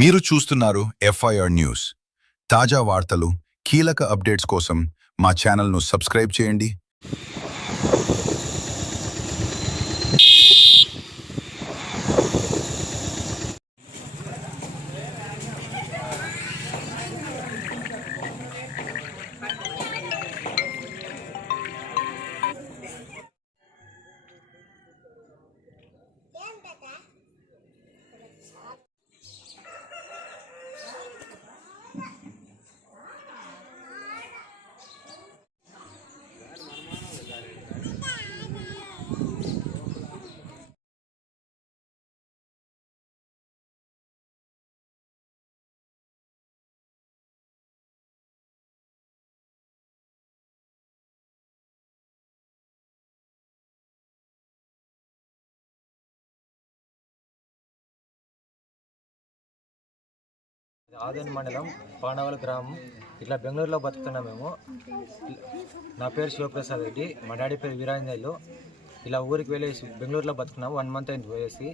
మీరు చూస్తున్నారు FIR news. తాజా వార్తలు, కీలక అప్డేట్స్ కోసం మా ఛానల్ను సబ్స్క్రైబ్ చేయండి. ఆదోని మండలం పాండవల గ్రామం. ఇట్లా బెంగళూరులో బతుకుతున్నాం మేము. నా పేరు శివప్రసాద్ రెడ్డి, మా డాడీ పేరు వీరాంజనేయులు. ఇలా ఊరికి వెళ్ళేసి బెంగళూరులో బతుకున్నాము. 1 month అయింది పోయేసి.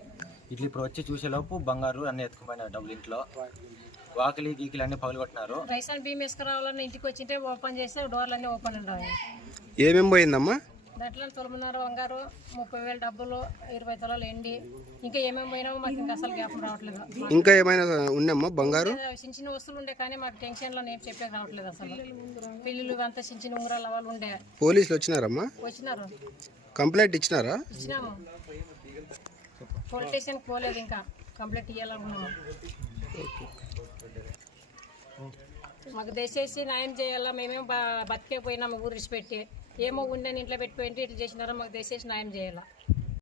ఇట్లా ఇప్పుడు వచ్చి చూసేలోపు బంగారు అన్నీ ఎత్తుకుపోయినారు, డబ్బులు ఇంట్లో, వాకిలి గీకిలు అన్నీ పగలగొట్టినారు. రైసాన్ బియ్యం వేసుకురావాలని ఇంటికి వచ్చింటే ఓపెన్ చేస్తే డోర్లన్నీ ఓపెన్ ఉన్నాయి. ఏమేమి పోయిందమ్మా? దాంట్లో తొలమన్నారు బంగారు, 30,000 డబ్బులు, 20 తులాలు ఎండి, ఇంకా ఏమేమి పోయినామో మాకు ఇంకా అసలు జ్ఞాపకం రావట్లేదు. ఇంకా ఏమైనా ఉన్నామ్మా బంగారు? చిన్న చిన్న వస్తువులు ఉండే కానీ మాకు టెన్షన్లో ఏం చెప్పేది రావట్లేదు. అసలు పిల్లలు అంతా చిన్న చిన్న ఉంగరాలు వాళ్ళు ఉండే. పోలీసులు వచ్చినారమ్మా? వచ్చినారు, కంప్లైంట్ ఇచ్చినారా? ఇచ్చినాము. పోలీస్ స్టేషన్కి పోలేదు, ఇంకా కంప్లైంట్ ఇవ్వాలనుకున్నాము. మాకు దయచేసి న్యాయం చేయాలా. మేమేం బతికే పోయినాము ఊరు పెట్టి, ఏమో ఉండని ఇంట్లో పెట్టిపోయింటే ఇట్లా చేసినారో మాకు దయచేసి న్యాయం చేయాలా.